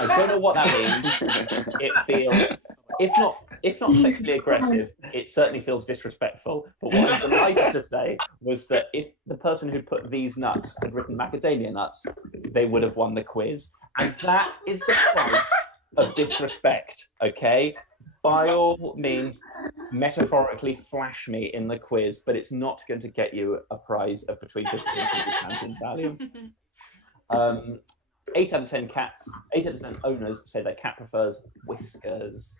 I don't know what that means. It feels, if not sexually aggressive, it certainly feels disrespectful. But what I'm delighted to say was that if the person who put these nuts had written macadamia nuts, they would have won the quiz. And that is the price of disrespect, okay? By all means, metaphorically flash me in the quiz, but it's not going to get you a prize of between 50 and £50 in value. 8 out of 10 owners say their cat prefers whiskers.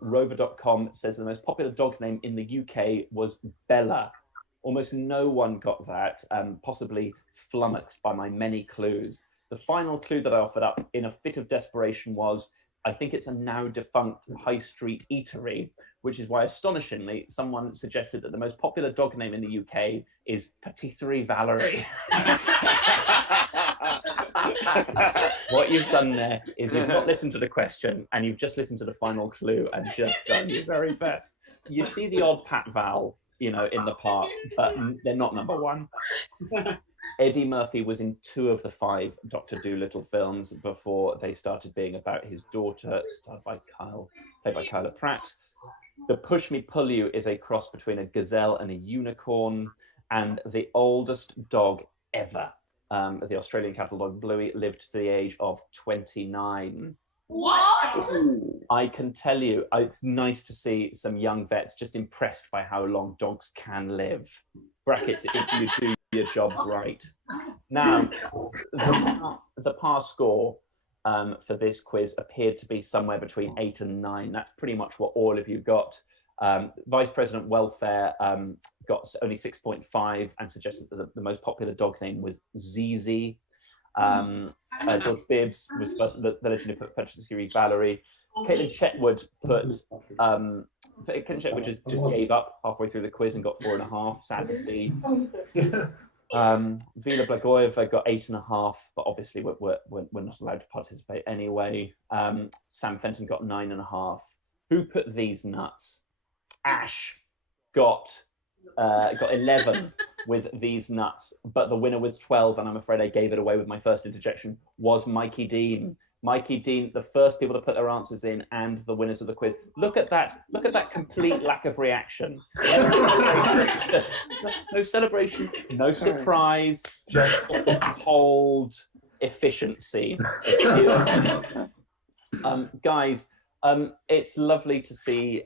Rover.com says the most popular dog name in the UK was Bella. Almost no one got that, possibly flummoxed by my many clues. The final clue that I offered up in a fit of desperation was, I think it's a now defunct high street eatery, which is why, astonishingly, someone suggested that the most popular dog name in the UK is Patisserie Valerie. What you've done there is you've not listened to the question and you've just listened to the final clue and just done your very best. You see the odd Pat Val, in the park, but they're not number one. Eddie Murphy was in 2 of the 5 Dr. Dolittle films before they started being about his daughter, played by Kyla Pratt. The Push Me Pull You is a cross between a gazelle and a unicorn, and the oldest dog ever, the Australian cattle dog Bluey, lived to the age of 29. What? I can tell you, it's nice to see some young vets just impressed by how long dogs can live. Brackets if you do your jobs right. Now, the par score for this quiz appeared to be somewhere between 8 and 9. That's pretty much what all of you got. Vice President Welfare got only 6.5 and suggested that the most popular dog name was Zizi. George Bibbs was the legendary Patisserie Valerie. Caitlin Chetwood Caitlin Chetwood just gave up halfway through the quiz and got 4.5. Sad to see. Vila Blagoeva got 8.5, but obviously we're not allowed to participate anyway. Sam Fenton got 9.5. Who put these nuts? Ash got 11 with these nuts, but the winner was 12, and I'm afraid I gave it away with my first interjection, was Mikey Dean. Mikey Dean, the first people to put their answers in and the winners of the quiz. Look at that complete lack of reaction. Just no celebration, no surprise, just cold efficiency. Guys, it's lovely to see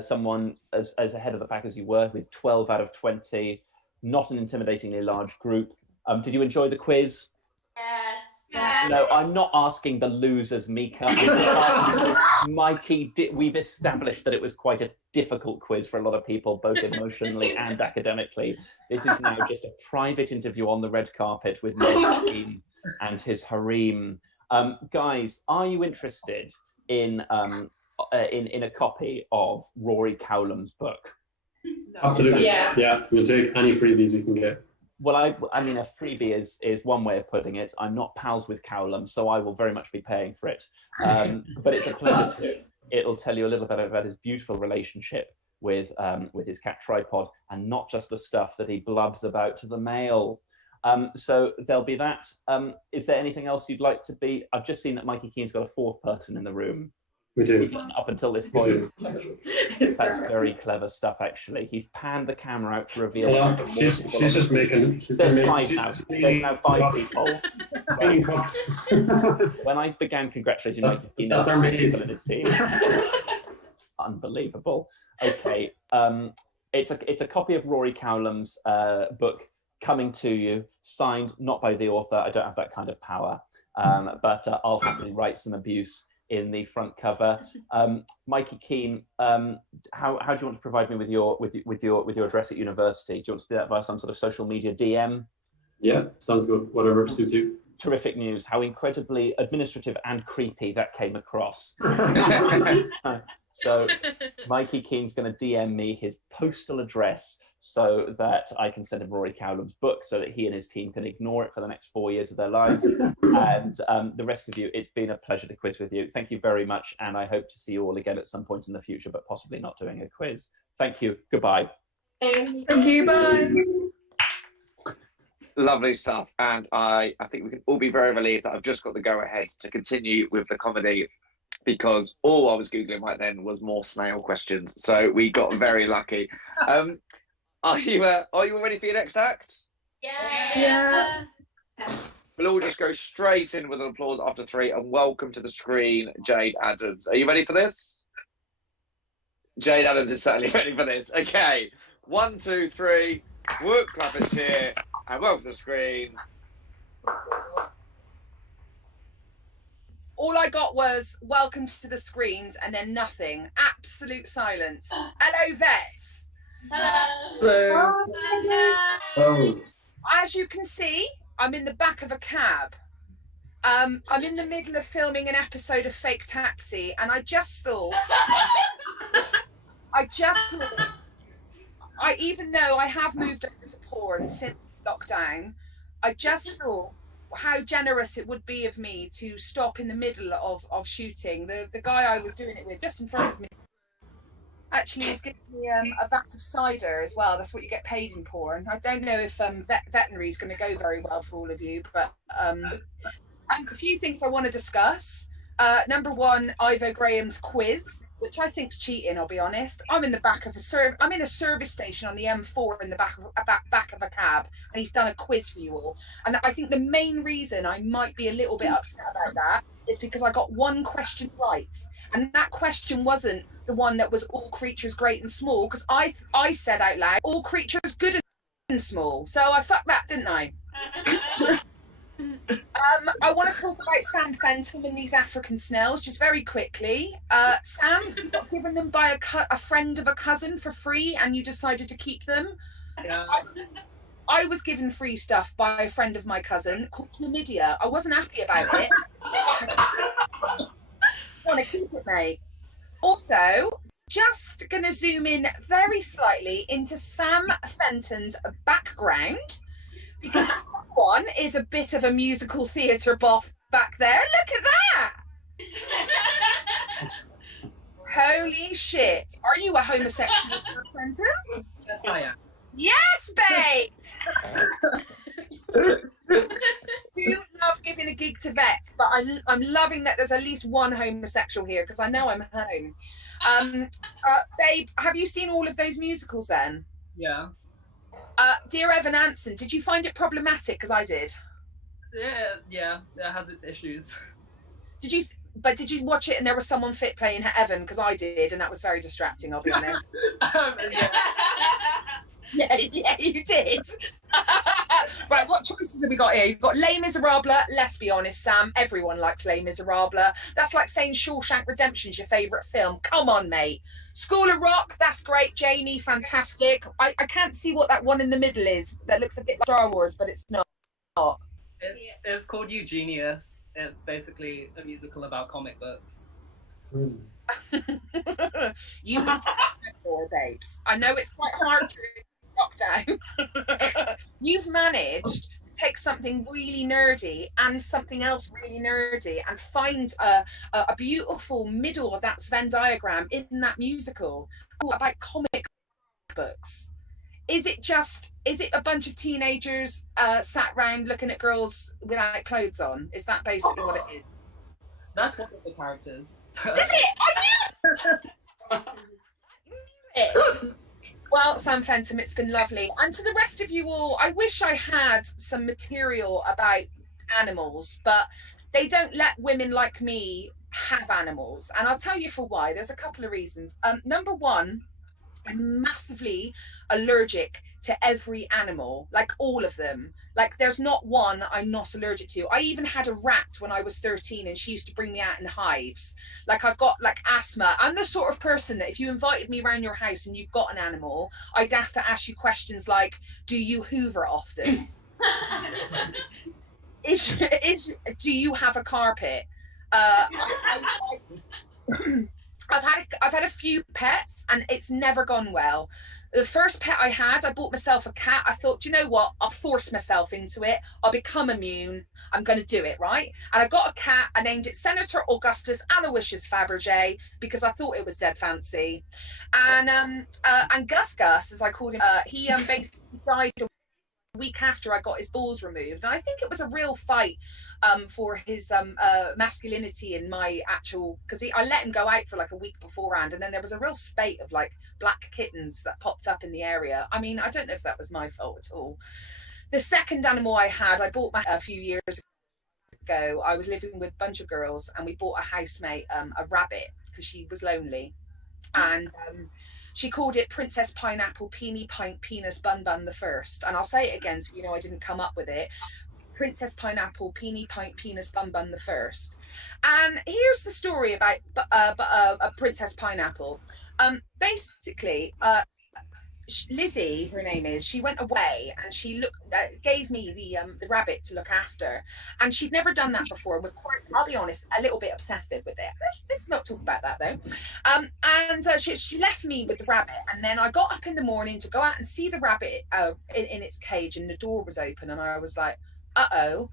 someone as ahead of the pack as you were, with 12 out of 20, not an intimidatingly large group. Did you enjoy the quiz? Yes. No, I'm not asking the losers, Mika. Mikey, we've established that it was quite a difficult quiz for a lot of people, both emotionally and academically. This is now just a private interview on the red carpet with Mikey and his harem. Guys, are you interested in a copy of Rory Cowlam's book? Absolutely. Yeah, we'll take any freebies we can get. Well, I mean, a freebie is one way of putting it. I'm not pals with Cowlam, so I will very much be paying for it. But it's a pleasure to. It'll tell you a little bit about his beautiful relationship with his cat Tripod, and not just the stuff that he blubs about to the mail. So there'll be that. Is there anything else you'd like to be? I've just seen that Mikey Keane's got a 4th person in the room. We do. Up until this point, that's very clever stuff. Actually, he's panned the camera out to reveal. Yeah, she's just making. There's 5 now. There's now 5 people. Making cups. When I began congratulating Mikey Keane, that's our maid. In his team. Unbelievable. Okay, it's a copy of Rory Cowlam's book coming to you, signed not by the author. I don't have that kind of power, but I'll happily write some abuse in the front cover. Mikey Keane, how do you want to provide me with your address at university? Do you want to do that via some sort of social media DM? Yeah, sounds good. Whatever suits you. Terrific news. How incredibly administrative and creepy that came across. So Mikey Keane's going to DM me his postal address so that I can send him Rory Cowlam's book so that he and his team can ignore it for the next 4 years of their lives. And the rest of you, it's been a pleasure to quiz with you. Thank you very much. And I hope to see you all again at some point in the future, but possibly not doing a quiz. Thank you. Goodbye. Thank you. Bye. Lovely stuff. And I think we can all be very relieved that I've just got the go-ahead to continue with the comedy, because all I was Googling right then was more snail questions. So we got very lucky. Are you all ready for your next act? Yeah. We'll all just go straight in with an applause after 3, and welcome to the screen, Jade Adams. Are you ready for this? Jade Adams is certainly ready for this. Okay, 1, 2, 3. Whoop, clap and cheer, and welcome to the screen. All I got was welcome to the screens and then nothing. Absolute silence. Hello, vets. Hello. Oh, As you can see, I'm in the back of a cab. I'm in the middle of filming an episode of Fake Taxi, and I just thought, even though I have moved over to porn since lockdown, I just thought how generous it would be of me to stop in the middle of shooting. The guy I was doing it with, just in front of me, actually is giving me a vat of cider as well. That's what you get paid in porn. I don't know if veterinary is going to go very well for all of you, but a few things I want to discuss. Number one, Ivo Graham's quiz, which I think's cheating. I'll be honest. I'm in the back of I'm in a service station on the M4 in the back of a cab, and he's done a quiz for you all. And I think the main reason I might be a little bit upset about that is because I got one question right, and that question wasn't the one that was all creatures great and small, because I said out loud all creatures good and small. So I fucked that, didn't I? I want to talk about Sam Fenton and these African snails just very quickly. Sam, you got given them by a friend of a cousin for free, and you decided to keep them. Yeah. I was given free stuff by a friend of my cousin called chlamydia. I wasn't happy about it. I want to keep it, mate. Also, just going to zoom in very slightly into Sam Fenton's background, because someone is a bit of a musical theatre buff back there. Look at that! Holy shit. Are you a homosexual, Fenton? Yes, I am. Yes, babe! Do love giving a gig to vets, but I'm loving that there's at least one homosexual here, because I know I'm home. Babe, have you seen all of those musicals then? Yeah. Dear Evan Anson, did you find it problematic? Because I did. Yeah, it has its issues. Did you watch it and there was someone fit playing Evan? Because I did, and that was very distracting, I'll be honest. Yeah. Yeah, you did. Right, what choices have we got here? You've got Les Miserables. Let's be honest, Sam, everyone likes Les Miserables. That's like saying Shawshank Redemption's your favourite film. Come on, mate. School of Rock, that's great. Jamie, fantastic. I can't see what that one in the middle is. That looks a bit like Star Wars, but it's not. It's called Eugenius. It's basically a musical about comic books. You need to more, babes. I know it's quite hard during lockdown. You've managed to take something really nerdy and something else really nerdy and find a beautiful middle of that Venn diagram in that musical about comic books. Is it a bunch of teenagers sat around looking at girls without clothes on? Is that basically what it is? That's one of the characters. Is it? I knew it. Well, Sam Fenton, it's been lovely. And to the rest of you all, I wish I had some material about animals, but they don't let women like me have animals. And I'll tell you for why. There's a couple of reasons. Number one, I'm massively allergic to every animal, like all of them. Like there's not one I'm not allergic to. I even had a rat when I was 13 and she used to bring me out in hives. Like I've got like asthma. I'm the sort of person that if you invited me around your house and you've got an animal, I'd have to ask you questions like, do you hoover often? Do you have a carpet? I've had a few pets and it's never gone well. The first pet I had, I bought myself a cat. I thought, do you know what? I'll force myself into it. I'll become immune. I'm going to do it, right? And I got a cat. I named it Senator Augustus Aloysius Fabergé because I thought it was dead fancy. And Gus Gus, as I called him, he basically died week after I got his balls removed, and I think it was a real fight for his masculinity and my actual, because I let him go out for like a week beforehand, and then there was a real spate of like black kittens that popped up in the area. I mean, I don't know if that was my fault at all. The second animal I bought a few years ago. I was living with a bunch of girls, and we bought a housemate a rabbit because she was lonely, and she called it Princess Pineapple Peeny Pint Penis Bun Bun the First. And I'll say it again so you know I didn't come up with it. Princess Pineapple Peeny Pint Penis Bun Bun the First. And here's the story about Princess Pineapple. Basically, Lizzie, her name is, she went away and she gave me the rabbit to look after, and she'd never done that before and was quite, I'll be honest, a little bit obsessive with it. Let's not talk about that though. And she left me with the rabbit, and then I got up in the morning to go out and see the rabbit in its cage, and the door was open, and I was like, uh-oh,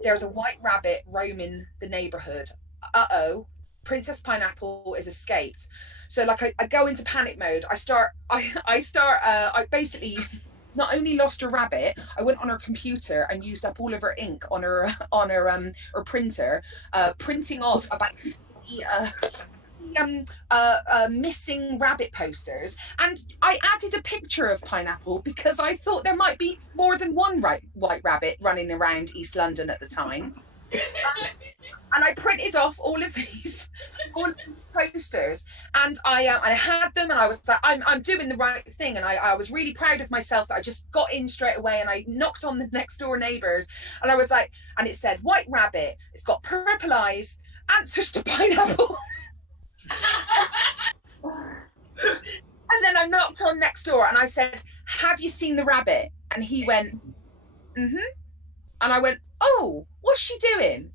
there's a white rabbit roaming the neighborhood. Uh-oh, Princess Pineapple is escaped. So like I go into panic mode. I basically not only lost her rabbit, I went on her computer and used up all of her ink on her printer, printing off about 50 missing rabbit posters, and I added a picture of Pineapple because I thought there might be more than one white rabbit running around East London at the time. And I printed off all of these posters, and I had them, and I was like, I'm doing the right thing, and I was really proud of myself that I just got in straight away, and I knocked on the next door neighbor, and I was like, and it said white rabbit, it's got purple eyes, answers to Pineapple. And then I knocked on next door and I said, have you seen the rabbit? And he went, mm-hmm. And I went, oh, what's she doing?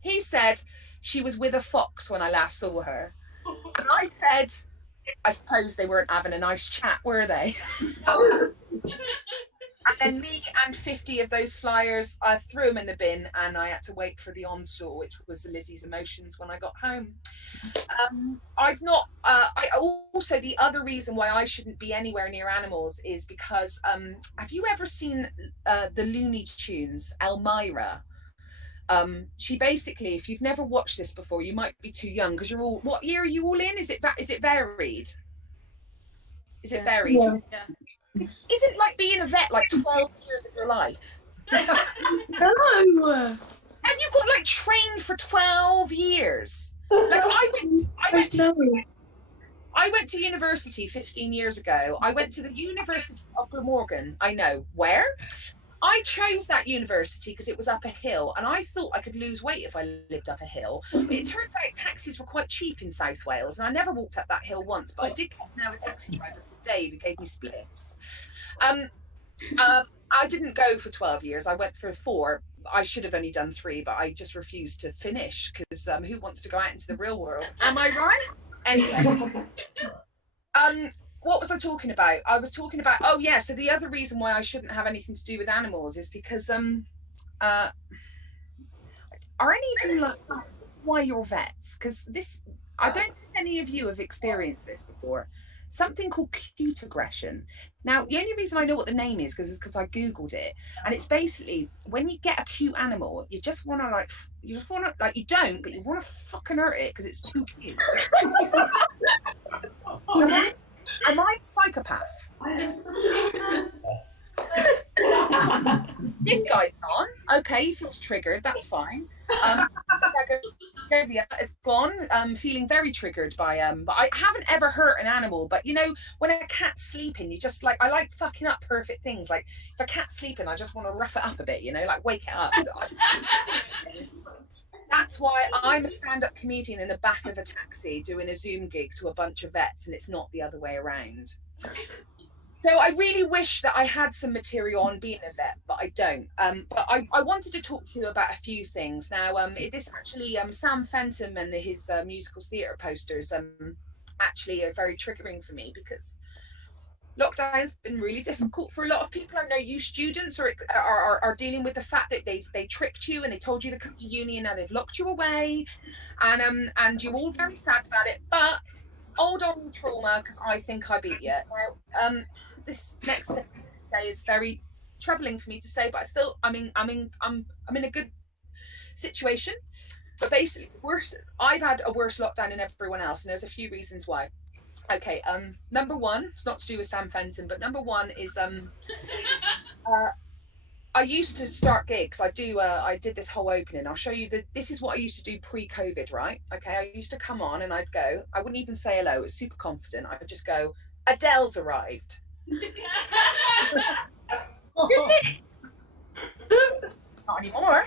He said, she was with a fox when I last saw her. And I said, I suppose they weren't having a nice chat, were they? And then me and 50 of those flyers, I threw them in the bin, and I had to wait for the onslaught, which was Lizzie's emotions when I got home. Also, the other reason why I shouldn't be anywhere near animals is because, have you ever seen the Looney Tunes, Elmira? She basically, if you've never watched this before, you might be too young because you're all, what year are you all in? Is it varied? Is it varied? Yeah. Isn't like being a vet like 12 years of your life? No. Have you got like trained for 12 years? Like I went to university 15 years ago. I went to the University of Glamorgan. I know where. I chose that university because it was up a hill, and I thought I could lose weight if I lived up a hill. But it turns out taxis were quite cheap in South Wales, and I never walked up that hill once, but I did know a taxi driver called Dave who gave me spliffs. I didn't go for 12 years. I went for 4. I should have only done 3, but I just refused to finish because who wants to go out into the real world? Am I right? Anyway. What was I talking about? I was talking about, oh yeah, so the other reason why I shouldn't have anything to do with animals is because, are any of you like, why you're vets? Because this, I don't think any of you have experienced this before. Something called cute aggression. Now, the only reason I know what the name is because I Googled it. And it's basically, when you get a cute animal, you just want to you don't, but you want to fucking hurt it because it's too cute. Am I a psychopath? Yes. This guy's gone. Okay, he feels triggered. That's fine. It's gone. Feeling very triggered by but I haven't ever hurt an animal. But you know, when a cat's sleeping, you just like, I like fucking up perfect things. Like if a cat's sleeping, I just want to rough it up a bit. You know, like wake it up. That's why I'm a stand-up comedian in the back of a taxi doing a Zoom gig to a bunch of vets, and it's not the other way around. So I really wish that I had some material on being a vet, but I don't. But I wanted to talk to you about a few things. Now, this actually, Sam Fenton and his musical theatre posters actually are very triggering for me because lockdown's been really difficult for a lot of people. I know you students are dealing with the fact that they tricked you and they told you to come to uni and now they've locked you away, and you're all very sad about it. But hold on your trauma because I think I beat you. Now, this next step to say is very troubling for me to say, but I feel I'm in a good situation. But basically, I've had a worse lockdown than everyone else, and there's a few reasons why. Okay, number one, it's not to do with Sam Fenton, but number one is I used to start gigs. I did this whole opening. I'll show you this is what I used to do pre-COVID, right? Okay, I used to come on and I'd go, I wouldn't even say hello, it was super confident. I'd just go, Adele's arrived. Not anymore.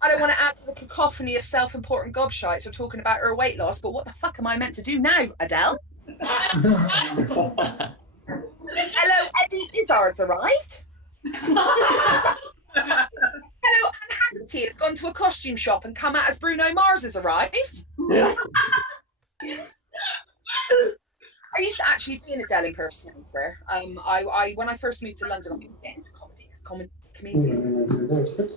I don't want to add to the cacophony of self-important gobshites who are talking about her weight loss, but what the fuck am I meant to do now, Adele? Hello, Eddie Izzard's arrived. Hello, Anne Haggerty has gone to a costume shop and come out as Bruno Mars has arrived. Yeah. I used to actually be an Adele impersonator. I when I first moved to London, I didn't get into comedy because comedian.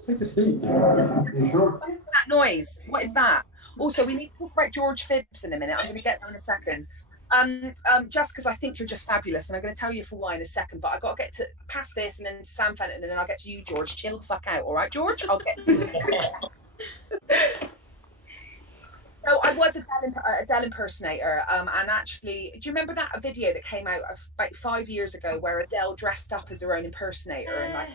Take a seat. You sure? That noise. What is that? Also, we need to talk about George Phibbs in a minute. I'm going to get there in a second. Just because I think you're just fabulous, and I'm going to tell you for why in a second. But I got to get to past this, and then Sam Fenton, and then I'll get to you, George. Chill the fuck out, all right, George? I'll get to you. So I was a Adele impersonator, and actually, do you remember that video that came out about 5 years ago where Adele dressed up as her own impersonator and like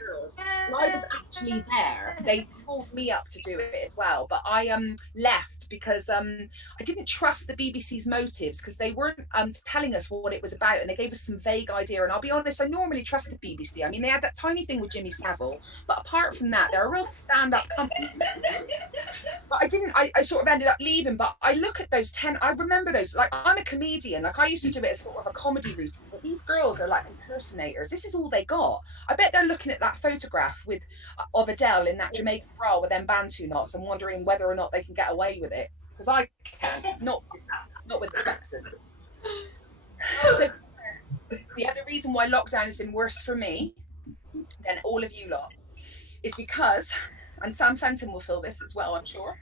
girls? And I was actually there. They called me up to do it as well, but I left because I didn't trust the BBC's motives because they weren't telling us what it was about, and they gave us some vague idea. And I'll be honest, I normally trust the BBC. I mean, they had that tiny thing with Jimmy Savile, but apart from that, they're a real stand-up company. But I didn't. I sort of ended up leaving. But I look at those 10. I remember those. Like, I'm a comedian. Like, I used to do it as sort of a comedy routine. But these girls are like impersonators. This is all they got. I bet they're looking at that photograph of Adele in that Jamaican bra with them Bantu knots and wondering whether or not they can get away with it. Because I can't. Not with this accent. So the other reason why lockdown has been worse for me than all of you lot is because, and Sam Fenton will feel this as well, I'm sure,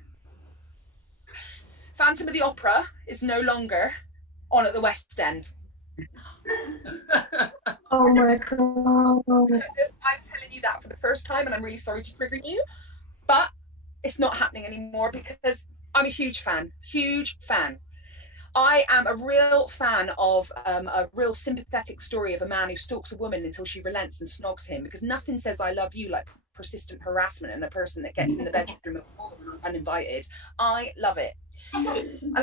Phantom of the Opera is no longer on at the West End. Oh my god. I'm telling you that for the first time, and I'm really sorry to trigger you, but it's not happening anymore because I'm a huge fan. I am a real fan of a real sympathetic story of a man who stalks a woman until she relents and snogs him, because nothing says I love you like persistent harassment and a person that gets in the bedroom of a woman uninvited. I love it. And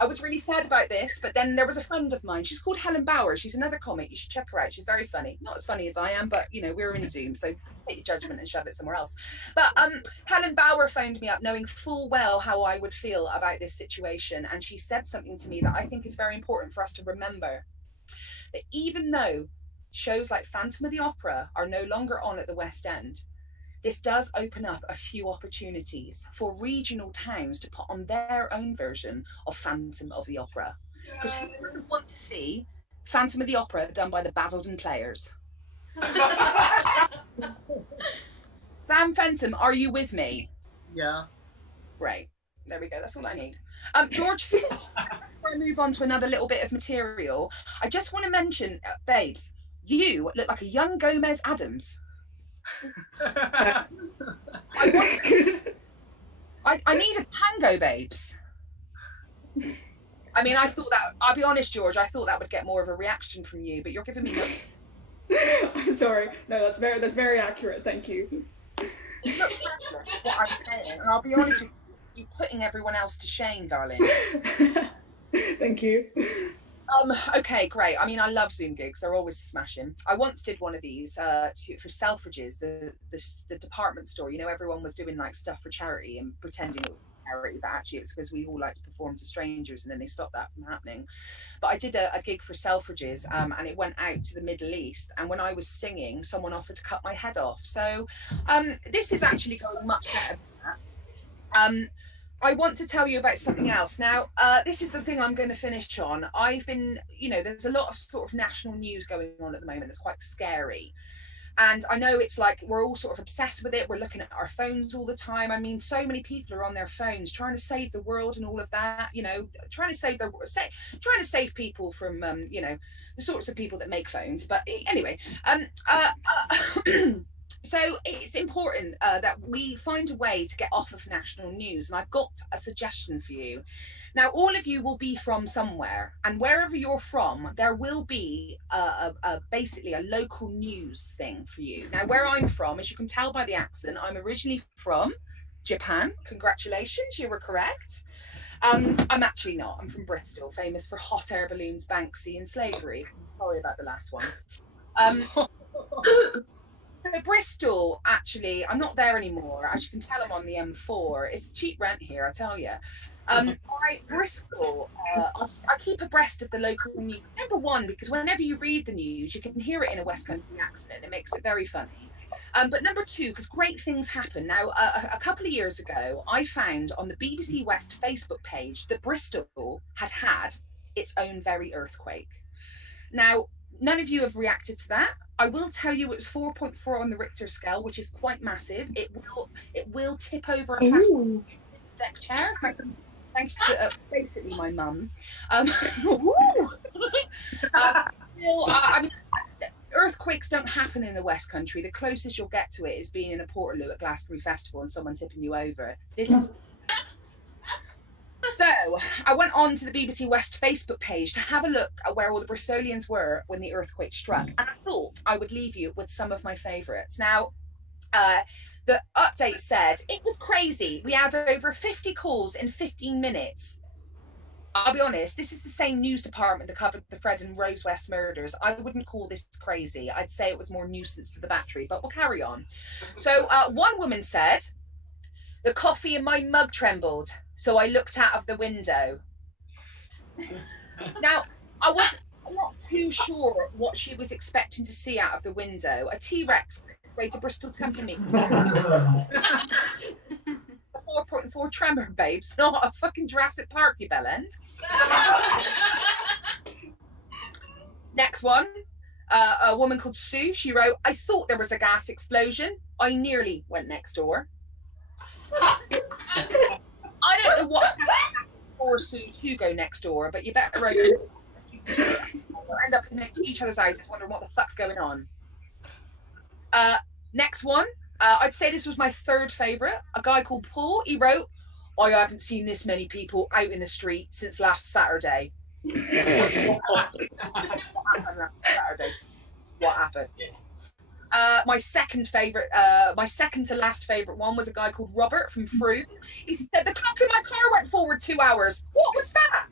I was really sad about this, but then there was a friend of mine. She's called Helen Bauer. She's another comic. You should check her out. She's very funny. Not as funny as I am, but, you know, we're in Zoom, so take your judgment and shove it somewhere else. But Helen Bauer phoned me up knowing full well how I would feel about this situation. And she said something to me that I think is very important for us to remember. That even though shows like Phantom of the Opera are no longer on at the West End, this does open up a few opportunities for regional towns to put on their own version of Phantom of the Opera. Because who doesn't want to see Phantom of the Opera done by the Basildon Players? Sam Fenton, are you with me? Yeah. Great. There we go. That's all I need. George, before I move on to another little bit of material, I just want to mention, babes, you look like a young Gomez Adams. I need a tango, babes. I mean, I thought that, I'll be honest, George, I thought that would get more of a reaction from you, but you're giving me no. I'm sorry. No, that's very accurate. Thank you. You look fabulous, is what I'm saying. And I'll be honest with you, you're putting everyone else to shame, darling. Thank you. Okay, great. I mean, I love Zoom gigs. They're always smashing. I once did one of these for Selfridges, the department store. You know, everyone was doing like stuff for charity and pretending it was charity, but actually it's because we all like to perform to strangers, and then they stopped that from happening. But I did a gig for Selfridges, and it went out to the Middle East. And when I was singing, someone offered to cut my head off. So this is actually going much better than that. I want to tell you about something else. Now, this is the thing I'm going to finish on. I've been, you know, there's a lot of sort of national news going on at the moment that's quite scary. And I know it's like we're all sort of obsessed with it. We're looking at our phones all the time. I mean, so many people are on their phones trying to save the world and all of that, you know, trying to save people from, you know, the sorts of people that make phones. But anyway, so it's important that we find a way to get off of national news. And I've got a suggestion for you. Now, all of you will be from somewhere, and wherever you're from, there will be basically a local news thing for you. Now, where I'm from, as you can tell by the accent, I'm originally from Japan. Congratulations, you were correct. I'm actually not. I'm from Bristol, famous for hot air balloons, Banksy, and slavery. Sorry about the last one. So Bristol, actually, I'm not there anymore. As you can tell, I'm on the M4. It's cheap rent here, I tell you. Bristol, I keep abreast of the local news. Number one, because whenever you read the news, you can hear it in a West Country accent. It makes it very funny. But number two, because great things happen. Now, a couple of years ago, I found on the BBC West Facebook page that Bristol had its own very earthquake. Now, none of you have reacted to that. I will tell you it was 4.4 on the Richter scale, which is quite massive. It will tip over a plastic deck chair. Thanks to basically my mum. I mean, earthquakes don't happen in the West Country. The closest you'll get to it is being in a Portaloo at Glastonbury Festival and someone tipping you over. This is. So I went on to the BBC West Facebook page to have a look at where all the Bristolians were when the earthquake struck. And I thought I would leave you with some of my favourites. Now, the update said, it was crazy. We had over 50 calls in 15 minutes. I'll be honest, this is the same news department that covered the Fred and Rose West murders. I wouldn't call this crazy. I'd say it was more nuisance to the battery, but we'll carry on. So one woman said, the coffee in my mug trembled, so I looked out of the window. Now, I'm not too sure what she was expecting to see out of the window. A T-Rex on its way to Bristol Temple meeting. A 4.4 tremor, babes, not a fucking Jurassic Park, you bellend. Next one, a woman called Sue. She wrote, I thought there was a gas explosion. I nearly went next door. I don't know what for Sue to go next door, but you better open it. We'll end up in each other's houses wondering what the fuck's going on. Next one, I'd say this was my third favourite. A guy called Paul. He wrote, I haven't seen this many people out in the street since last Saturday. What happened last Saturday? What happened? My second to last favourite one was a guy called Robert from Frome. He said, the clock in my car went forward 2 hours. What was that?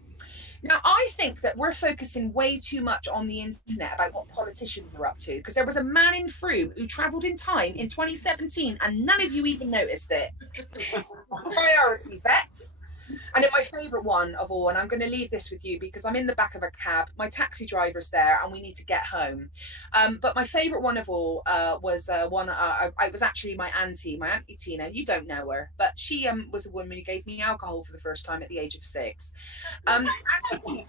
Now, I think that we're focusing way too much on the internet about what politicians are up to, because there was a man in Frome who travelled in time in 2017 and none of you even noticed it. Priorities, vets. And then my favourite one of all, and I'm going to leave this with you because I'm in the back of a cab, my taxi driver's there and we need to get home. But my favourite one of all was one, I was actually my auntie Tina. You don't know her, but she was a woman who gave me alcohol for the first time at the age of 6. Auntie Tina,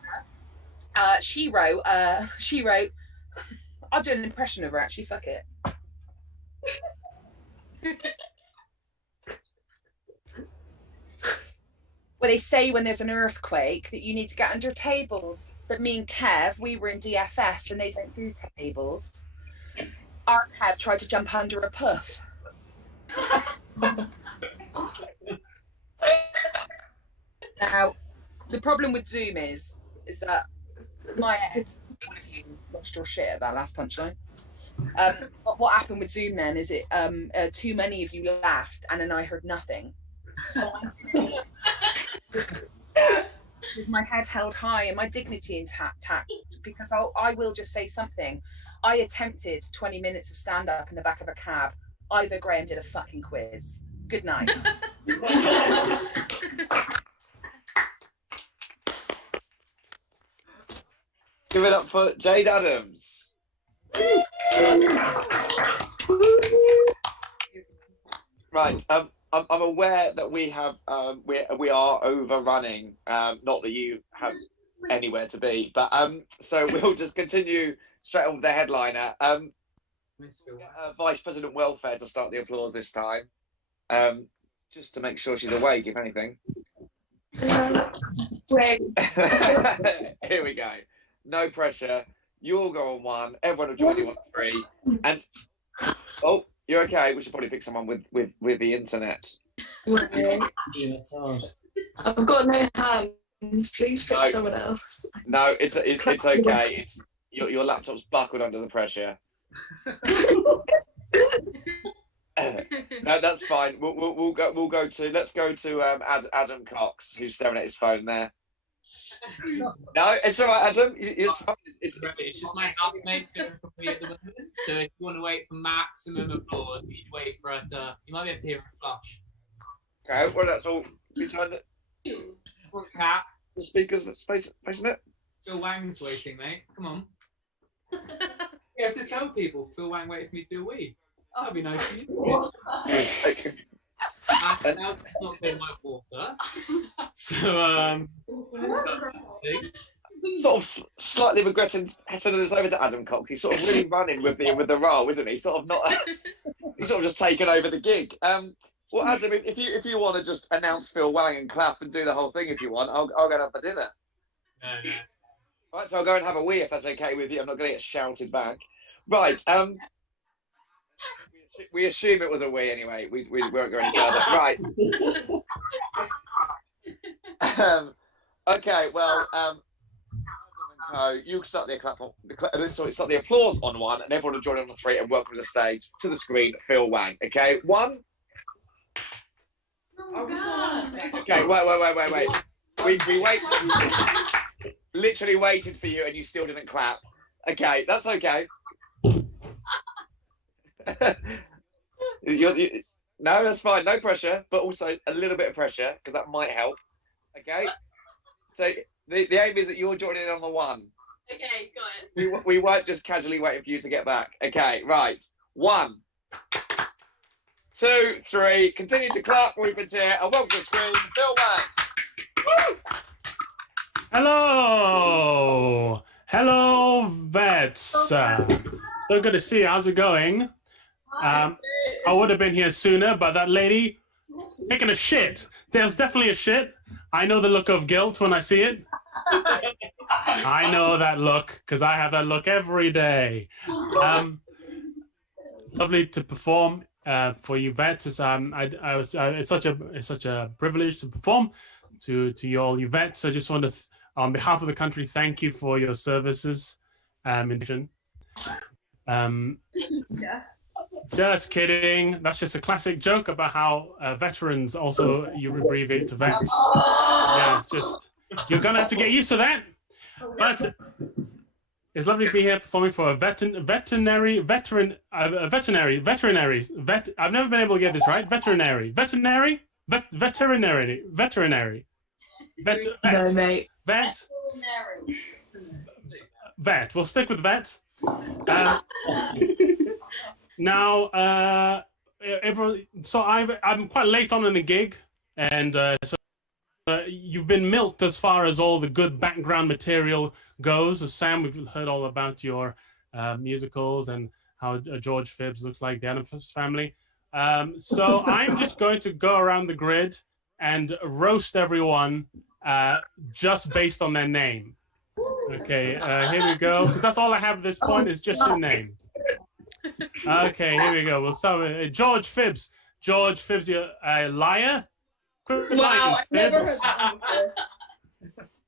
she wrote, I'll do an impression of her actually, fuck it. Well, they say when there's an earthquake that you need to get under tables. But me and Kev, we were in DFS and they don't do tables. Our Kev tried to jump under a puff. Now, the problem with Zoom is that my ex, one of you lost your shit at that last punchline. But what happened with Zoom then is too many of you laughed and then I heard nothing. So I'm gonna leave with my head held high and my dignity intact, because I will just say something. I attempted 20 minutes of stand-up in the back of a cab. Ivor Graham did a fucking quiz. Good night. Give it up for Jade Adams. Right. I'm aware that we are overrunning. Not that you have anywhere to be, but so we'll just continue straight on with the headliner. Miss Phil Wang. Vice President Welfare to start the applause this time. Just to make sure she's awake, if anything. Wait. Here we go. No pressure. You all go on 1. Everyone will join you on 3. And oh, you're okay. We should probably pick someone with the internet. I've got no hands. Please pick someone else. No, it's okay. It's your laptop's buckled under the pressure. No, that's fine. We'll go to let's go to Adam Cox, who's staring at his phone there. No, it's all right, Adam. It's just my housemate's going for me at the moment. So if you want to wait for maximum applause, you should wait for it. You might be able to hear a flush. Okay, well that's all. We turn Cat. the speakers that's facing it. Phil Wang's waiting, mate. Come on. You have to tell people Phil Wang waited for me to do a wee. That'd be nice for you. And now it's not been my water. So, sort of slightly regretting heading this over to Adam Cox. He's sort of really running with the role, isn't he? Sort of not. He's sort of just taken over the gig. Well, Adam, if you want to just announce Phil Wang and clap and do the whole thing, if you want, I'll go and have my dinner. No. Right, so I'll go and have a wee if that's okay with you. I'm not going to get shouted back. Right. We assume it was a wee anyway. We won't go any further. Right. Okay. Well. You start the start the applause on 1, and everyone will join on 3. And welcome to the stage, to the screen, Phil Wang. Okay, 1. Okay, wait. We wait. Literally waited for you, and you still didn't clap. Okay, that's okay. No, that's fine. No pressure, but also a little bit of pressure because that might help. Okay. So the aim is that you're joining in on the 1. Okay, go ahead. We weren't just casually waiting for you to get back. Okay, right. 1, 2, 3. Continue to clap. Rupert here, and welcome to the screen, Phil Wang. Hello, vets. So good to see you. How's it going? I would have been here sooner, but that lady taking a shit. There's definitely a shit. I know the look of guilt when I see it. I know that look because I have that look every day. Lovely to perform for you vets. It's such a privilege to perform to you all you vets. I just want to, on behalf of the country, thank you for your services. Just kidding. That's just a classic joke about how veterans also you abbreviate to vets. Yeah, it's just you're gonna have to get used to that. But it's lovely to be here performing for a veterinary. I've never been able to get this right. Veterinary. Vet. We'll stick with vet. Now, everyone. So I'm quite late on in the gig, and so you've been milked as far as all the good background material goes. So Sam, we've heard all about your musicals and how George Phibbs looks like the Addams Family. So I'm just going to go around the grid and roast everyone just based on their name. Okay, here we go. Because that's all I have at this point is just your name. Okay, here we go. We'll start with George Phibbs. George Phibbs, you're a liar? Wow, I've never heard that before.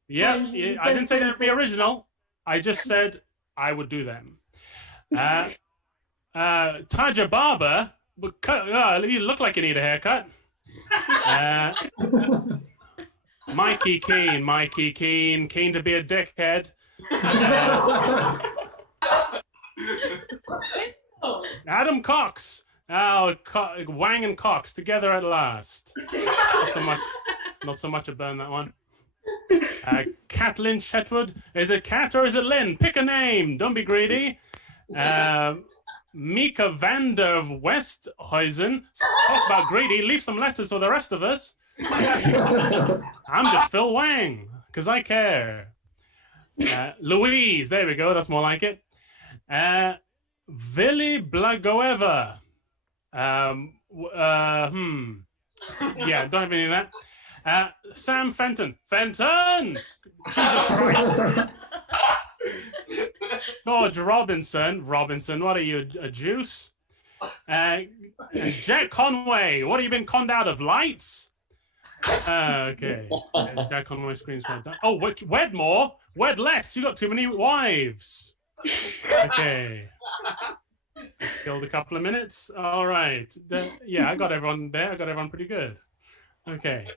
Yeah, I didn't say they'd be original. I just said I would do them. Taja Barber, you look like you need a haircut. Mikey Keane to be a dickhead. Adam Cox. Wang and Cox together at last. Not so much a burn that one. Kathleen Chetwood. Is it Kat or is it Lynn? Pick a name. Don't be greedy. Mika van der Westhuizen. Talk about greedy. Leave some letters for the rest of us. I'm just Phil Wang because I care. Louise. There we go. That's more like it. Vili Blagoeva. Yeah, don't have any of that. Sam Fenton. Fenton! Jesus Christ. George Robinson. Robinson, what are you, a juice? And Jack Conway. What have you been conned out of? Lights? Okay. Jack Conway screens right down. Oh, wed more? Wed less. You got too many wives. Okay. Killed a couple of minutes. All right. Yeah, I got everyone there. I got everyone pretty good. Okay.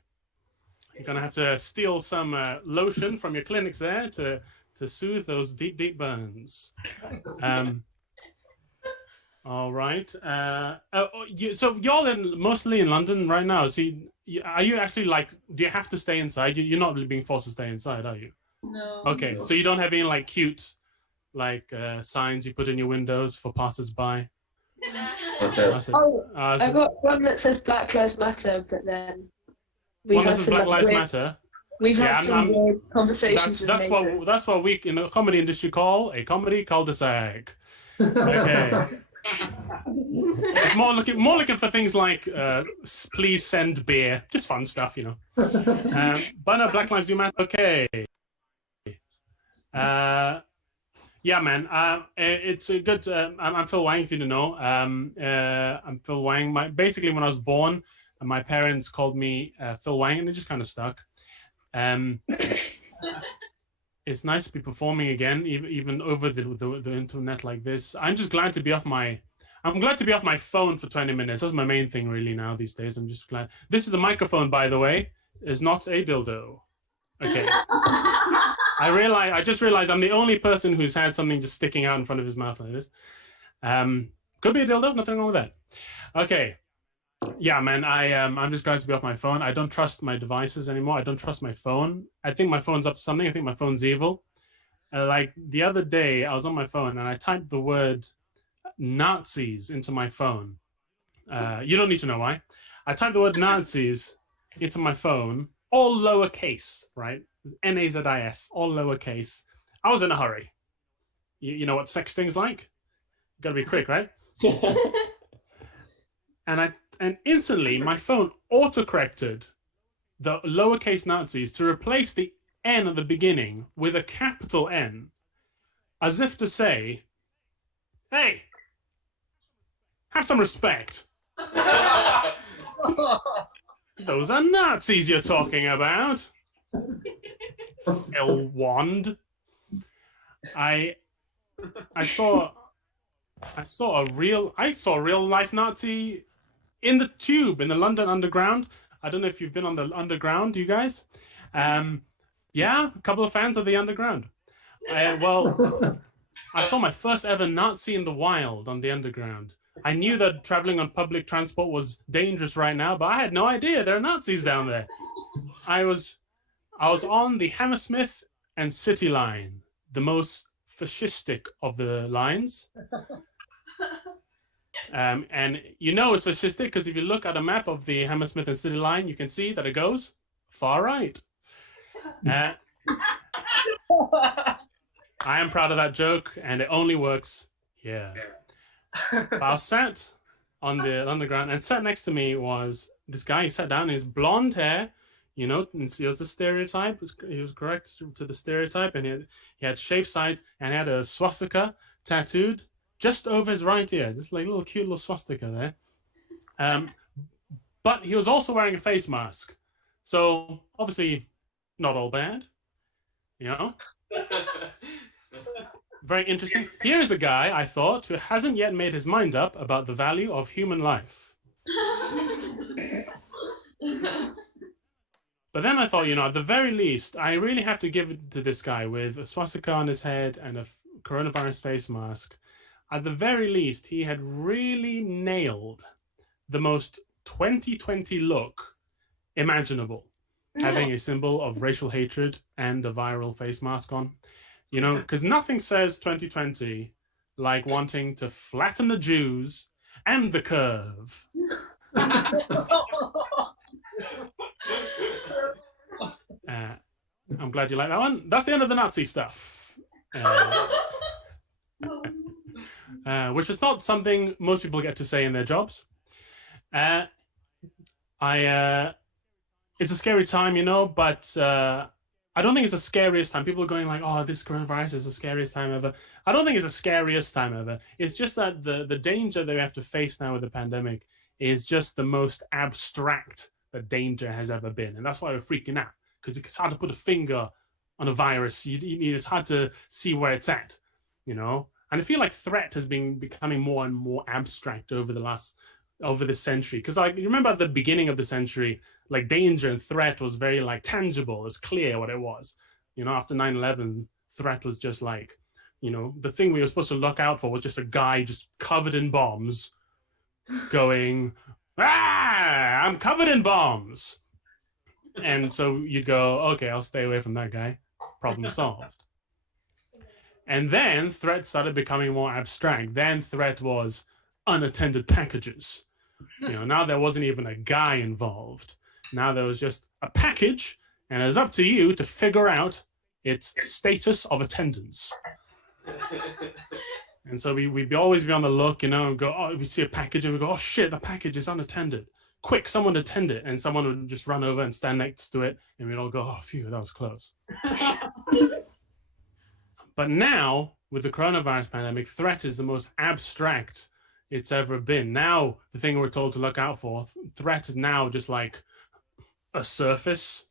You're going to have to steal some lotion from your clinics there to soothe those deep, deep burns. All right. So y'all mostly in London right now. So are you actually like, do you have to stay inside? You're not really being forced to stay inside, are you? No. Okay. So you don't have any like cute signs you put in your windows for passers-by? Okay. I got one that says Black Lives Matter, but then One that says Black Lives Matter. We've had some weird conversations. That's what we in the comedy industry call a comedy cul-de-sac. Okay. more looking for things like please send beer, just fun stuff, you know. But no, Black Lives Matter. Okay. Yeah, man. It's a good. I'm Phil Wang, if you don't know. I'm Phil Wang. Basically, when I was born, my parents called me Phil Wang, and it just kind of stuck. It's nice to be performing again, even over the internet like this. I'm just glad to be off my. I'm glad to be off my phone for 20 minutes. That's my main thing really now these days. I'm just glad. This is a microphone, by the way. It's not a dildo. Okay. I just realized I'm the only person who's had something just sticking out in front of his mouth like this. Could be a dildo. Nothing wrong with that. Okay. Yeah, man. I'm just glad to be off my phone. I don't trust my devices anymore. I don't trust my phone. I think my phone's up to something. I think my phone's evil. Like the other day, I was on my phone and I typed the word Nazis into my phone. You don't need to know why. I typed the word Nazis into my phone, all lowercase, right? Nazis, all lowercase. I was in a hurry. You know what sex thing's like? You gotta be quick, right? And instantly my phone autocorrected the lowercase Nazis to replace the N at the beginning with a capital N, as if to say, hey, have some respect. Those are Nazis you're talking about. Phil Wand. I saw a real life Nazi in the tube in the London Underground. I don't know if you've been on the Underground, you guys. Yeah, a couple of fans of the Underground. Well, I saw my first ever Nazi in the wild on the Underground. I knew that traveling on public transport was dangerous right now, but I had no idea there are Nazis down there. I was on the Hammersmith and City line, the most fascistic of the lines. And you know it's fascistic because if you look at a map of the Hammersmith and City line, you can see that it goes far right. I am proud of that joke, and it only works here. But I was sat on the Underground, and sat next to me was this guy. He sat down, his blonde hair, you know, and it was a stereotype. He was correct to the stereotype, and he had shaved sides and had a swastika tattooed just over his right ear, just like a little cute little swastika there. But he was also wearing a face mask, so obviously not all bad, you know. Very interesting. Here is a guy, I thought, who hasn't yet made his mind up about the value of human life. But then I thought, you know, at the very least, I really have to give it to this guy with a swastika on his head and a coronavirus face mask. At the very least, he had really nailed the most 2020 look imaginable, having a symbol of racial hatred and a viral face mask on. You know, because nothing says 2020 like wanting to flatten the Jews and the curve. I'm glad you like that one. That's the end of the Nazi stuff. which is not something most people get to say in their jobs. It's a scary time, you know, but I don't think it's the scariest time. People are going like, oh, this coronavirus is the scariest time ever. I don't think it's the scariest time ever. It's just that the danger that we have to face now with the pandemic is just the most abstract that danger has ever been. And that's why we're freaking out, because it's hard to put a finger on a virus. It's hard to see where it's at, you know? And I feel like threat has been becoming more and more abstract over this century. Because like, you remember at the beginning of the century, like danger and threat was very like tangible. It was clear what it was. You know, after 9/11, threat was just like, you know, the thing we were supposed to look out for was just a guy just covered in bombs going, ah, I'm covered in bombs. And so you'd go, okay, I'll stay away from that guy. Problem solved. And then threat started becoming more abstract. Then threat was unattended packages. You know, now there wasn't even a guy involved. Now there was just a package, and it's up to you to figure out its status of attendance. And so we'd always be on the look, you know, and go, oh, we see a package, and we go, oh shit, the package is unattended. Quick, someone attend it. And someone would just run over and stand next to it, and we'd all go, oh, phew, that was close. But now, with the coronavirus pandemic, threat is the most abstract it's ever been. Now, the thing we're told to look out for, threat is now just like a surface.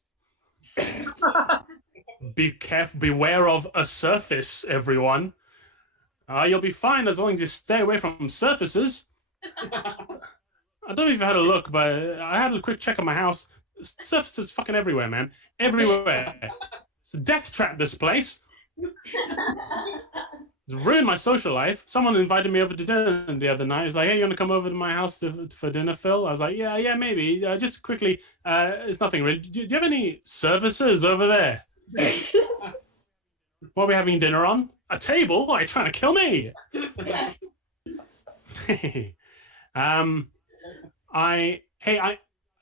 Be careful, beware of a surface, everyone. You'll be fine as long as you stay away from surfaces. I don't know if you had a look, but I had a quick check on my house. Surfaces fucking everywhere, man. Everywhere. It's a death trap, this place. It's ruined my social life. Someone invited me over to dinner the other night. He's like, hey, you want to come over to my house for dinner, Phil? I was like, yeah, maybe. Just quickly, it's nothing really. Do you have any services over there? What are we having dinner on? A table? Why are you trying to kill me?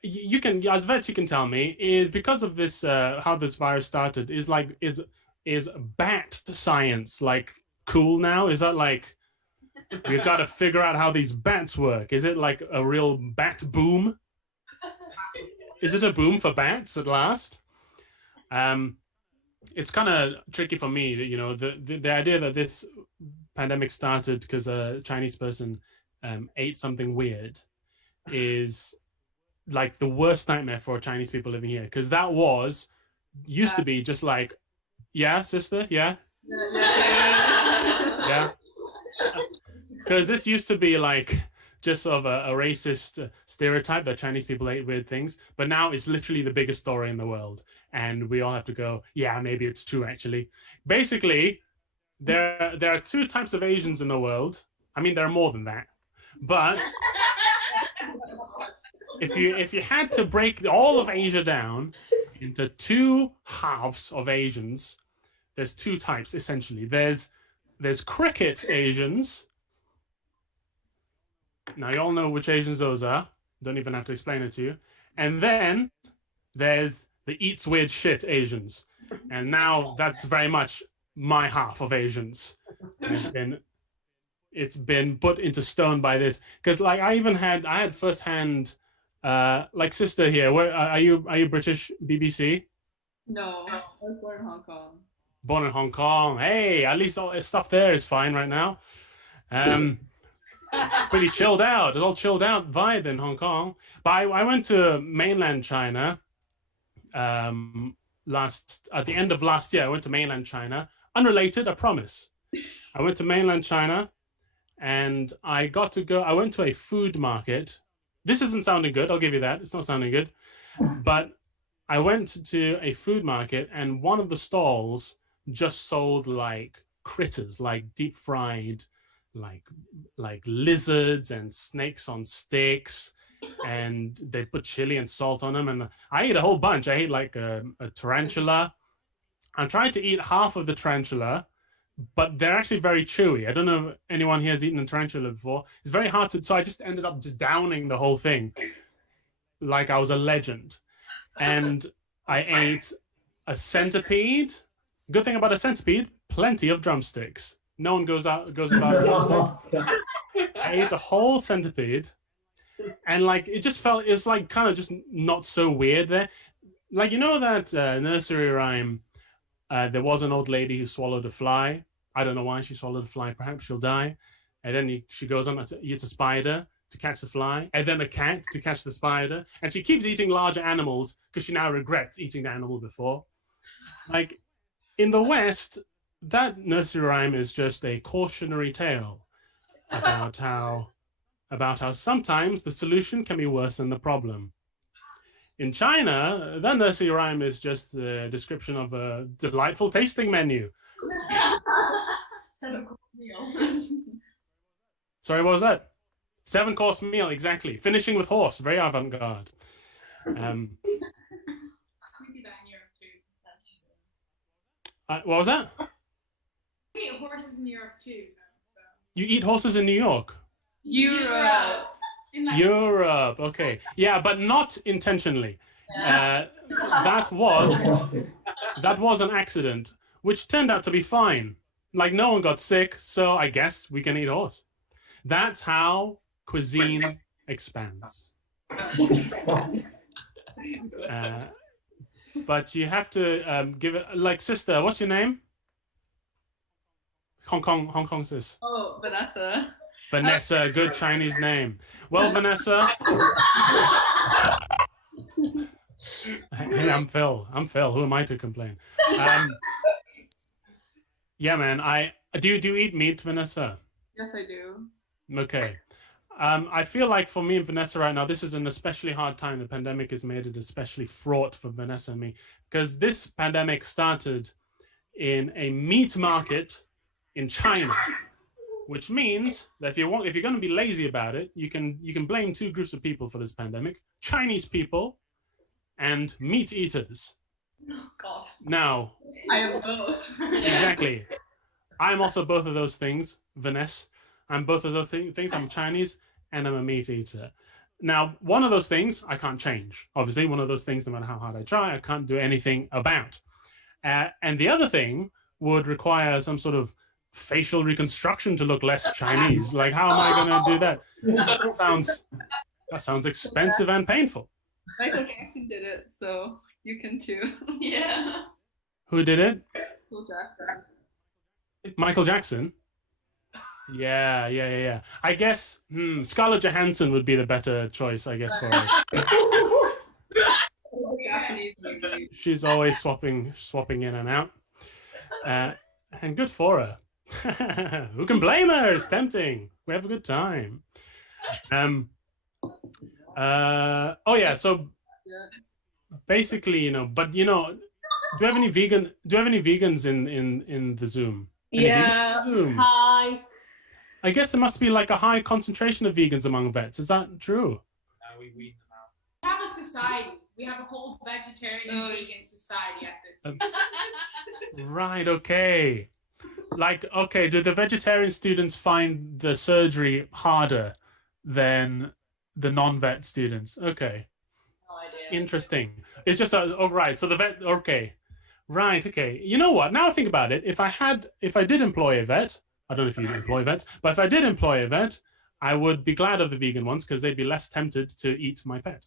You can, as vets, you can tell me, is because of this, how this virus started, is bat science like cool now? Is that like, we've got to figure out how these bats work? Is it like a real bat boom? Is it a boom for bats at last? It's kind of tricky for me, you know, the idea that this pandemic started because a Chinese person ate something weird is like the worst nightmare for Chinese people living here, because that used to be just like, yeah, sister, yeah, yeah, because this used to be like just sort of a racist stereotype that Chinese people ate weird things, but now it's literally the biggest story in the world, and we all have to go, yeah, maybe it's true actually. Basically, there are two types of Asians in the world. I mean, there are more than that, but if you had to break all of Asia down into two halves of Asians, there's two types essentially. There's cricket Asians. Now you all know which Asians those are. Don't even have to explain it to you. And then there's the eats weird shit Asians. And now that's very much my half of Asians. It's been put into stone by this. Because like I had firsthand, like sister here. Where are you British BBC? No, I was born in Hong Kong. Born in Hong Kong. Hey, at least all the stuff there is fine right now. Pretty chilled out. It's all chilled out vibe in Hong Kong. But I went to mainland China at the end of last year. I went to mainland China. Unrelated, I promise. I went to mainland China and I went to a food market. This isn't sounding good, I'll give you that. It's not sounding good. But I went to a food market and one of the stalls just sold like critters, like deep fried, like lizards and snakes on sticks, and they put chili and salt on them. And I ate a whole bunch. I ate like a tarantula. I tried to eat half of the tarantula, but they're actually very chewy. I don't know if anyone here has eaten a tarantula before. It's very hard to, so I just ended up just downing the whole thing like I was a legend. And I ate a centipede. Good thing about a centipede, plenty of drumsticks. No one goes about. I ate a whole centipede, and like it just felt, it's like kind of just not so weird there. Like, you know that nursery rhyme, there was an old lady who swallowed a fly. I don't know why she swallowed a fly. Perhaps she'll die. And then she goes on to eat a spider to catch the fly, and then a cat to catch the spider. And she keeps eating larger animals because she now regrets eating the animal before. Like, in the West, that nursery rhyme is just a cautionary tale about how sometimes the solution can be worse than the problem. In China, that nursery rhyme is just a description of a delightful tasting menu. 7-course meal. Sorry, what was that? 7-course meal, exactly. Finishing with horse, very avant-garde. We do that in Europe too. What was that? We eat horses in Europe too. So. You eat horses in New York? Europe. Europe, okay. Yeah, but not intentionally. That was an accident, which turned out to be fine. Like, no one got sick, so I guess we can eat horse. That's how cuisine expands. But you have to give it, like, sister, what's your name? Hong Kong sis. Oh, Vanessa. Vanessa, good Chinese name. Well, Vanessa. Hey, I'm Phil. Who am I to complain? Yeah, man. Do you eat meat, Vanessa? Yes, I do. Okay. I feel like for me and Vanessa right now, this is an especially hard time. The pandemic has made it especially fraught for Vanessa and me, because this pandemic started in a meat market in China, which means that if you're going to be lazy about it, you can blame two groups of people for this pandemic: Chinese people and meat eaters. Oh, God. Now, I am both. Exactly. I'm also both of those things, Vanessa. I'm both of those things. I'm Chinese and I'm a meat eater. Now, one of those things I can't change. Obviously, one of those things, no matter how hard I try, I can't do anything about. And the other thing would require some sort of facial reconstruction to look less Chinese. Like, how am I going to do that? That sounds expensive and painful. Michael Jackson did it, so you can too. Yeah. Who did it? Michael Jackson. Michael Jackson? Yeah. I guess Scarlett Johansson would be the better choice, I guess, for us. She's always swapping in and out. And good for her. Who can blame her? It's tempting. We have a good time. So basically, but do you have any vegans in the Zoom? Yeah. Zoom? Hi. I guess there must be like a high concentration of vegans among vets. Is that true? We have a society. We have a whole vegetarian and vegan society at this. Right. Okay. Okay. Do the vegetarian students find the surgery harder than the non-vet students? Okay. No idea. Interesting. It's just right. So the vet. Okay. Right. Okay. You know what? Now I think about it. If I did employ a vet, I don't know if you employ vets, but if I did employ a vet, I would be glad of the vegan ones because they'd be less tempted to eat my pet.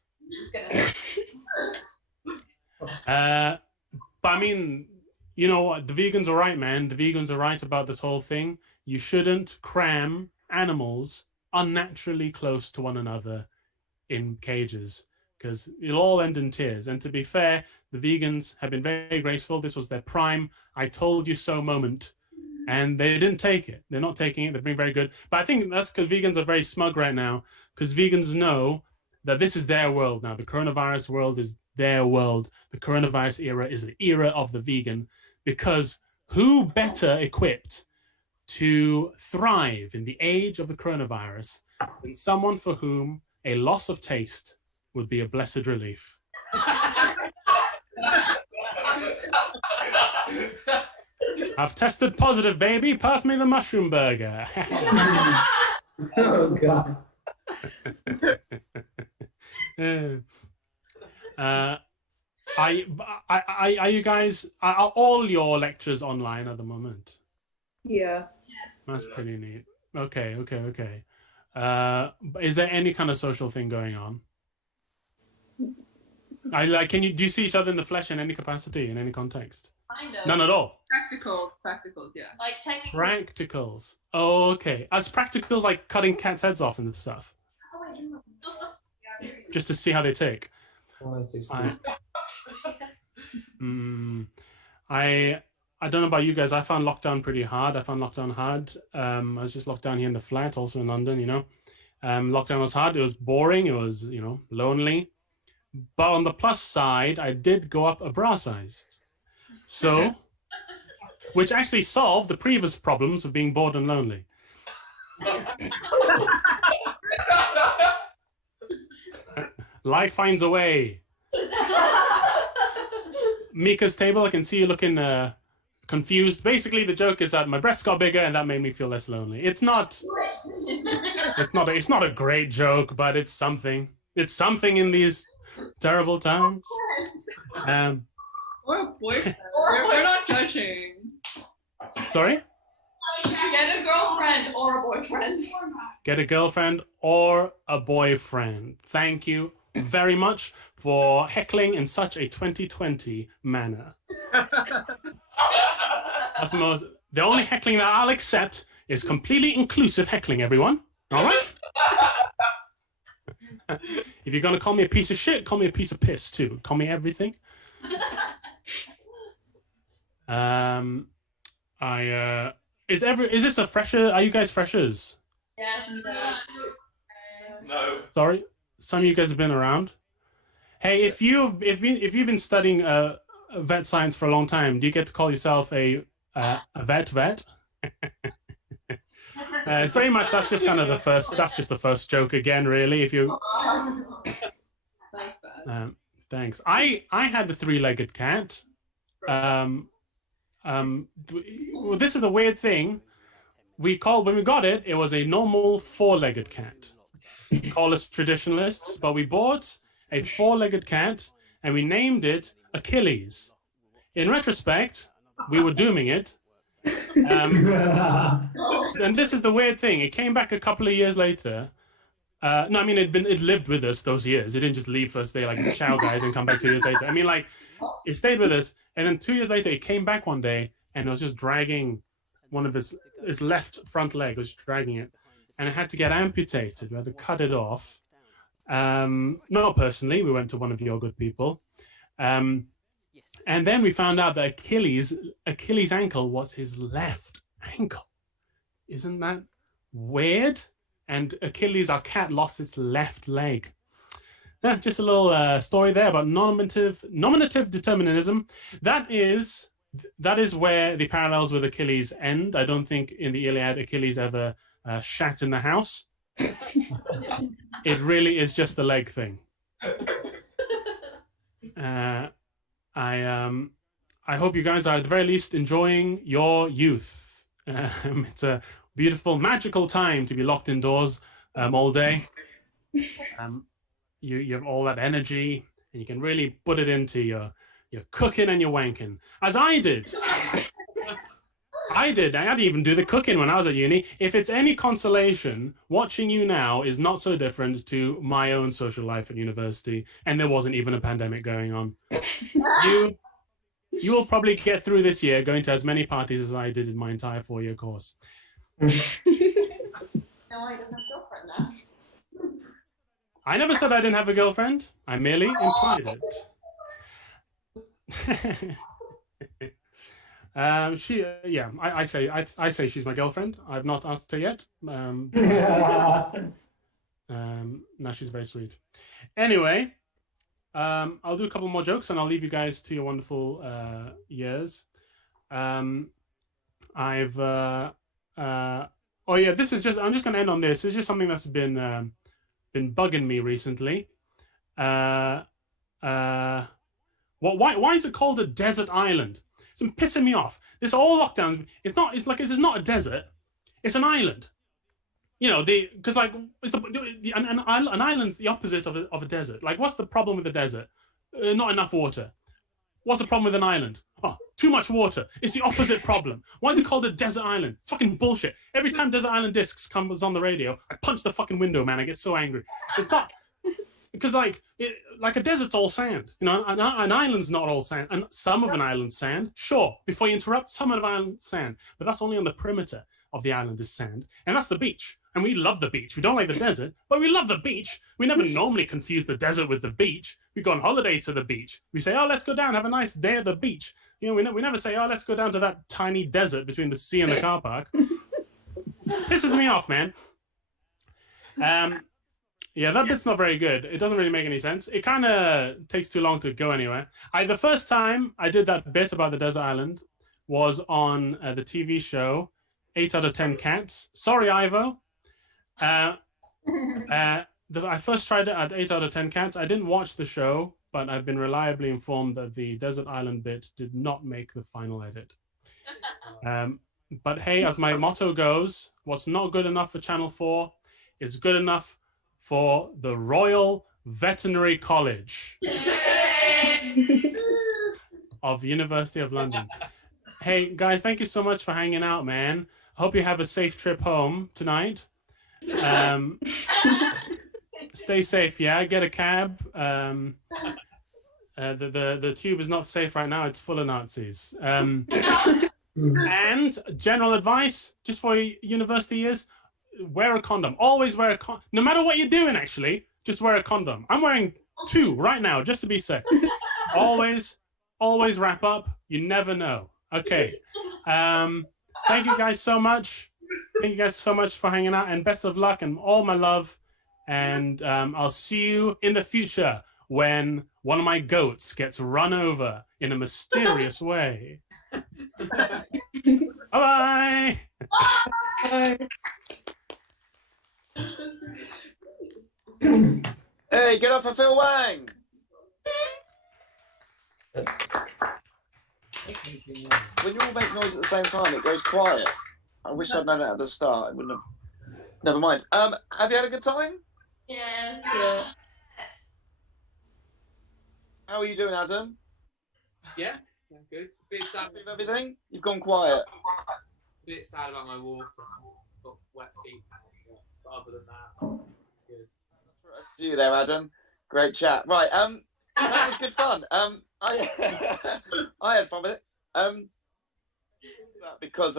But I mean, you know what? The vegans are right, man. The vegans are right about this whole thing. You shouldn't cram animals unnaturally close to one another in cages because it'll all end in tears. And to be fair, the vegans have been very graceful. This was their prime I told you so moment. And they didn't take it. They're not taking it. They've been very good. But I think that's because vegans are very smug right now because vegans know that this is their world now. The coronavirus world is their world. The coronavirus era is the era of the vegan because who better equipped to thrive in the age of the coronavirus than someone for whom a loss of taste would be a blessed relief. I've tested positive, baby. Pass me the mushroom burger. Oh, God. Are you guys, are all your lectures online at the moment? Yeah. That's pretty neat. Okay. Is there any kind of social thing going on? Do you see each other in the flesh in any capacity, in any context? Kind of. None at all. Practicals, yeah. Like technically. Practicals. Oh, okay. As practicals like cutting cats' heads off and stuff, Oh, wait, no. just to see how they take. I don't know about you guys. I found lockdown pretty hard. I was just locked down here in the flat, also in London, you know. Lockdown was hard. It was boring. It was, you know, lonely. But on the plus side, I did go up a bra size. So, which actually solved the previous problems of being bored and lonely. Life finds a way. Mika's table, I can see you looking confused. Basically, the joke is that my breasts got bigger and that made me feel less lonely. It's not a great joke, but it's something. It's something in these terrible times. Or a boyfriend. We're not judging. Sorry? Get a girlfriend or a boyfriend. Get a girlfriend or a boyfriend. Thank you very much for heckling in such a 2020 manner. That's the only heckling that I'll accept is completely inclusive heckling, everyone. All right? If you're going to call me a piece of shit, call me a piece of piss too. Call me everything. Is this a fresher? Are you guys freshers? Yes. No. Sorry, some of you guys have been around. Hey, if you've been studying vet science for a long time, do you get to call yourself a vet? It's very much that's just the first joke again, really. If you. That's bad. Thanks. I had a three-legged cat. This is a weird thing. When we got it, it was a normal four-legged cat. Call us traditionalists, but we bought a four-legged cat and we named it Achilles. In retrospect, we were dooming it. And this is the weird thing. It came back a couple of years later. No, I mean, it lived with us those years. It didn't just leave first day like ciao guys and come back 2 years later. I mean, like, it stayed with us, and then 2 years later, it came back one day and it was just dragging one of his left front leg. Was dragging it, and it had to get amputated. We had to cut it off. Not personally. We went to one of your good people, and then we found out that Achilles' ankle was his left ankle. Isn't that weird? And Achilles, our cat, lost its left leg. Just a little story there about nominative determinism. That is where the parallels with Achilles end. I don't think in the Iliad Achilles ever shat in the house. It really is just the leg thing. I hope you guys are at the very least enjoying your youth. It's a beautiful, magical time to be locked indoors all day. You have all that energy, and you can really put it into your cooking and your wanking, as I did. I didn't even do the cooking when I was at uni. If it's any consolation, watching you now is not so different to my own social life at university, and there wasn't even a pandemic going on. You will probably get through this year going to as many parties as I did in my entire 4-year course. No, I don't have a girlfriend now. I never said I didn't have a girlfriend. I merely implied it. I say she's my girlfriend. I've not asked her yet. No, she's very sweet. Anyway, I'll do a couple more jokes and I'll leave you guys to your wonderful years. I'm just going to end on this. It's just something that's been bugging me recently. Why is it called a desert island? It's been pissing me off. This all lockdowns. It's not a desert. It's an island. You know, because like an island's the opposite of a desert. Like, what's the problem with a desert? Not enough water. What's the problem with an island? Oh, Too much water. It's the opposite problem. Why is it called a desert island? It's fucking bullshit. Every time Desert Island Discs comes on the radio, I punch the fucking window, man. I get so angry. It's not because like a desert's all sand. You know, an island's not all sand. And some of an island's sand, sure. Before you interrupt, some of an island's sand, but that's only on the perimeter of the island is sand, and that's the beach. And we love the beach. We don't like the desert, but we love the beach. We never normally confuse the desert with the beach. We go on holiday to the beach. We say, oh, let's go down, have a nice day at the beach. You know, we never say, oh, let's go down to that tiny desert between the sea and the car park. Pisses me off, man. Yeah, that bit's not very good. It doesn't really make any sense. It kind of takes too long to go anywhere. The first time I did that bit about the desert island was on the TV show 8 out of 10 Cats. Sorry, Ivo. I first tried it at 8 out of 10 Cats. I didn't watch the show, but I've been reliably informed that the desert island bit did not make the final edit. But hey, as my motto goes, what's not good enough for Channel 4 is good enough for the Royal Veterinary College of University of London. Hey, guys, thank you so much for hanging out, man. Hope you have a safe trip home tonight. Stay safe, yeah. Get a cab. The tube is not safe right now. It's full of Nazis. And general advice, just for university years, wear a condom. Always wear a condom. No matter what you're doing, actually, just wear a condom. I'm wearing 2 right now, just to be safe. Always wrap up. You never know. Okay. Thank you guys so much. Thank you guys so much for hanging out, and best of luck and all my love. And I'll see you in the future when one of my goats gets run over in a mysterious way. Bye-bye. Bye. Hey, get up for Phil Wang. When you all make noise at the same time, it goes quiet. I wish I'd known that at the start. I wouldn't have. Never mind. Have you had a good time? Yes. Yeah. How are you doing, Adam? Yeah, good. A bit sad. Happy with everything? You've gone quiet. A bit sad about my water. Got wet feet. But other than that, good. See you there, Adam. Great chat. Right. That was good fun. I had fun with it. Because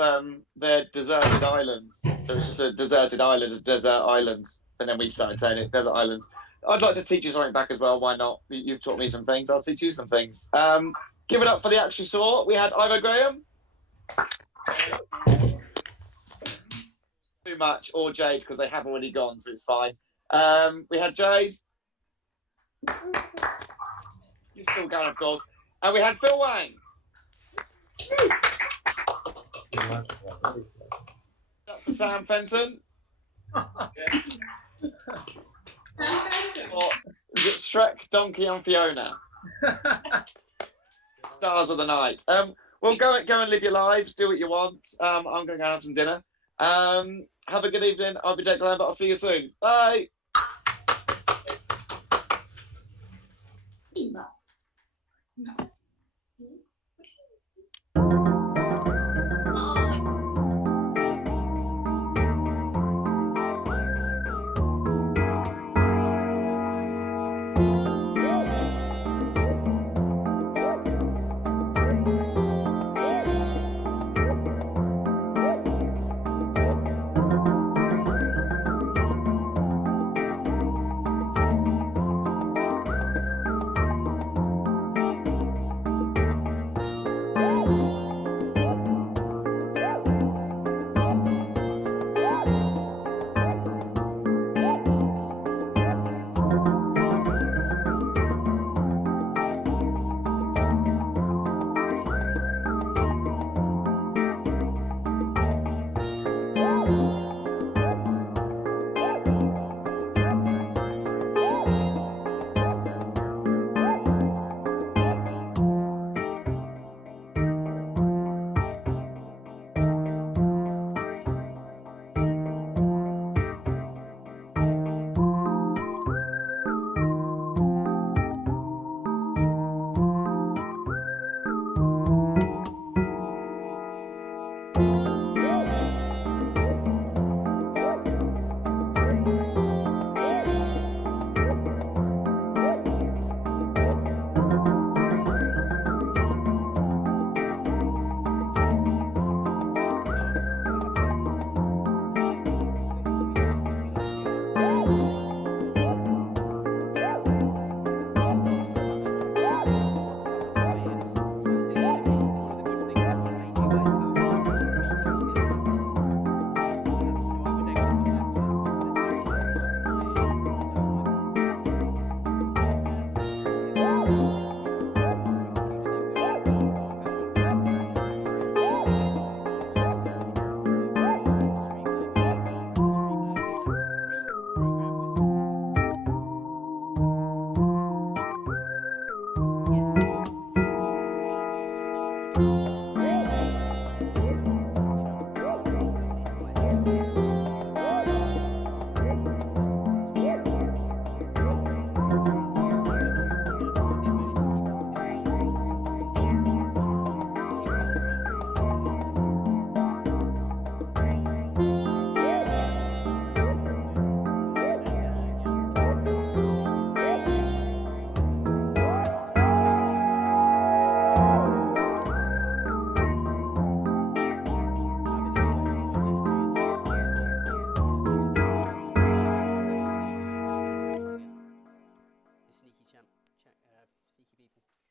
they're deserted islands, so it's just a deserted island, a desert island, and then we started saying it, desert island. I'd like to teach you something back as well. Why not? You've taught me some things. I'll teach you some things. Give it up for the Actually Saw. We had Ivo Graham. Too much, or Jade, because they have already gone, so it's fine. We had Jade. You still going, of course. And we had Phil Wang. That's for Sam Fenton. Or is it Shrek, Donkey, and Fiona? Stars of the night. Well, go and live your lives. Do what you want. I'm going to go have some dinner. Have a good evening. I'll be Jake Lambert. I'll see you soon. Bye. No. CQ people.